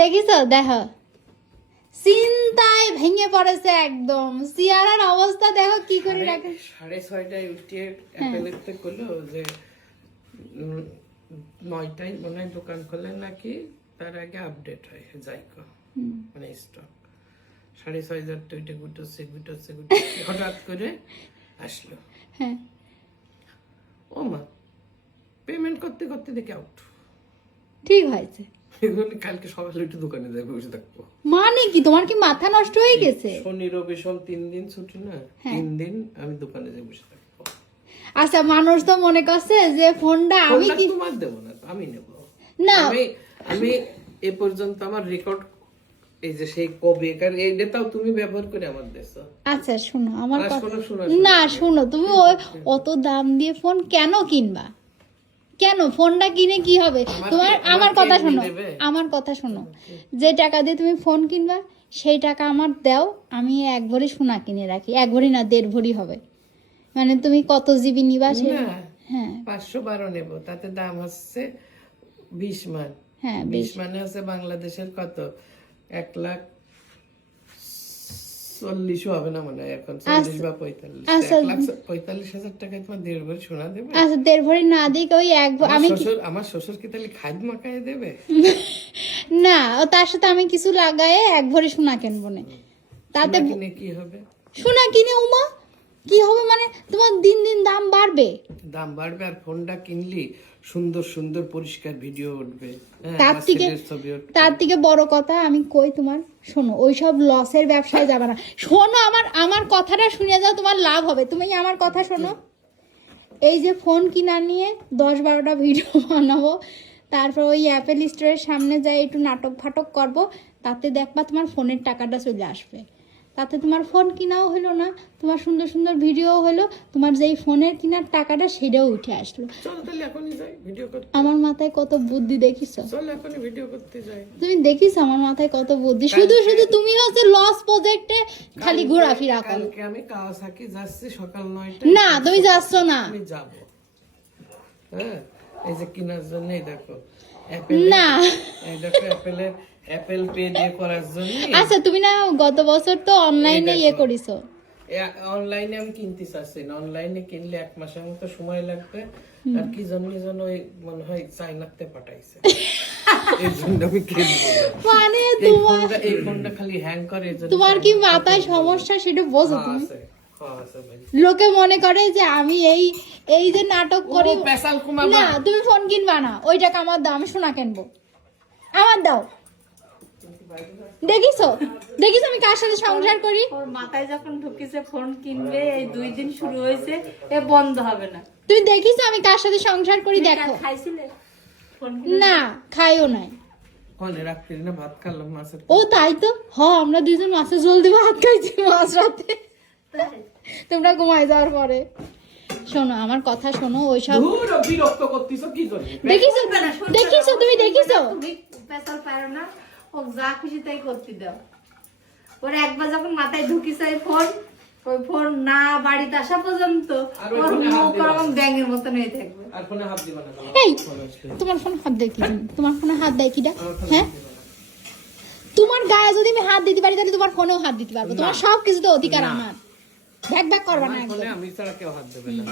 দেখিস দেখো চিন্তায় ভেঙে পড়েছে একদম। সিয়ারার অবস্থা দেখো কি করে রাখে। 6:30টায় উঠিয়ে অ্যাপেলেতে করলো যে 9টায় মনে হয় দোকান খোলে নাকি, তার আগে আপডেট হয় যাইকো মানে স্টক। 6:30 উঠে গুটোচ্ছে হঠাৎ করে আসলো। হ্যাঁ ও মা, পেমেন্ট করতে করতে দেখে আউট। ঠিক হয়েছে। এগুলো কালকে সকালে একটু দোকানে যাই বসে থাকবো। মানে কি তোমার কি মাথা নষ্ট হয়ে গেছে? শনি রবি সোম 3 দিন ছুটি না, 3 দিন আমি দোকানে যাই বসে থাকবো। আচ্ছা মানুষ তো মনে করছে যে ফোনটা আমি কি তোমার দেবো না, আমি নেব না। আমি এ পর্যন্ত আমার রেকর্ড এই যে সেই কবে এই ডেটাও তুমি ব্যবহার করে আমার দেছো। আচ্ছা শোনো আমার কথা শোনো, না শোনো, তুমি অত দাম দিয়ে ফোন কেন কিনবা? কেন ফোনটা কিনে কি হবে তোমার? আমার কথা শোনো, আমার কথা শোনো, যে টাকা দিয়ে তুমি ফোন কিনবা সেই টাকা আমার দাও, আমি 1 ভরি সোনা কিনে রাখি। 1 ভরি না 1.5 ভরি হবে। মানে তুমি কত জিবি নিবা সে? হ্যাঁ 512 নেব, তাতে দাম হচ্ছে 20 মান। হ্যাঁ 20 মানে হচ্ছে বাংলাদেশের কত 1,40,000 হবে না মনে হয় এখন, 40 বা 45। 1,45,000 টাকায় তোমার 1.5 ভরি সোনা দেবে? আচ্ছা 1.5 ভরি না দিই ওই আমি আমার শ্বশুর কি তাহলে খাদ্য মাখায় দেবে? না তার সাথে আমি কিছু লাগায়ে 1 ভরি সোনা কিনবো না। তাতে কিনে কি হবে? সোনা কিনে উমা কি হবে? মানে তোমার দিন দিন দাম বাড়বে। দাম বাড়বে আর ফোনটা কিনলি সুন্দর সুন্দর পরিষ্কার ভিডিও উঠবে। তার থেকে বড় কথা আমি কই তোমার, শোনো ওইসব লসের ব্যবসায় যাবে না। শোনো আমার কথাটা শুনে যাও, তোমার লাভ হবে। তুমি আমার কথা শোনো, এই যে ফোন কিনা নিয়ে 10-12টা ভিডিও বানাবো, তারপর ওই অ্যাপেল স্টোরের সামনে যাই একটু নাটক ফাটক করবো, তাতে দেখবা তোমার ফোনের টাকাটা চলে আসবে। তাতে তোমার ফোন কিনাও হলো না, তোমার সুন্দর সুন্দর ভিডিও হলো, তোমার যেই ফোনের কেনার টাকাটা সেটাও উঠে আসলো। আমার মাথায় কত বুদ্ধি দেখিছো? তুমি দেখিছো আমার মাথায় কত বুদ্ধি? শুধু শুধু তুমি হচ্ছে লস প্রজেক্টে খালি ঘোরাফেরা করো। কালকে আমি কাওয়াসাকি যাচ্ছি সকাল 9টায়। না তুমি যাচ্ছ না। আমি যাব। হ্যাঁ এই যে কেনার জন্যই দেখো না এই দেখো অ্যাপেল পে দিয়ে করার জন্য। আচ্ছা তুমি না গত বছর তো অনলাইনে করিছো? অনলাইনে আমি কিনতে চাচ্ছি না, অনলাইনে কিনলে 1 মাসের মতো সময় লাগবে। আর কি জন্য ওই মনে হয় চাইনাতে পাঠাইছে, এই জন্য আমি কিনবো। মানে এই ফোনটা খালি হ্যাং করে। তোমার কি মাথায় সমস্যা সেটা বোঝো তুমি? লোকে মনে করে যে আমি এই যে নাটক করি। না তুমি ফোন কিনবা না, ওই টাকা আমার দাও, আমি সোনা কিনবো। আমার দাও। দেখিছো আমি কার সাথে সংসার করি? ওর মাথায় যখন ঢুকিছে ফোন কিনবে, এই 2 দিন শুরু হয়েছে, এ বন্ধ হবে না। তুই দেখিছো আমি কার সাথে সংসার করি? দেখো খাইছিলে ফোন? না খাইও নাই। কোনে রাত্রি না ভাত খেলাম মাছের। ও তাই তো, আমরা 2 জন মাছের ঝোল দিয়ে ভাত খাইছি মাছ রাতে, তোমরা ঘুমাই যাওয়ার পরে। শোনো আমার কথা শোনো, ওইসব বিরক্ত করতেছো কি জন্য? দেখিছো তুমি দেখিছো? তুমি পেছাল পারো না, ও যা খুশি তাই করতে দাও। ওর একবার যখন মাথায় ঢুকিছে ওই ফোন না বাড়িতে আসা পর্যন্ত ওর মুখ এরকম ব্যাঙের মতন হয়ে থাকবে। আর ফোনে হাত দিবা না। এই তোমার ফোন হাত দেয় কি? তোমার ফোনে হাত দেয় কিটা? হ্যাঁ তোমার গায়ে যদি আমি হাত দিতে পারি তাহলে তোমার ফোনেও হাত দিতে পারবো। তোমার সব কিছুতে অধিকার আমার। ব্যাক করবা না একদম। আমি ছাড়া কেউ হাত দেবে না।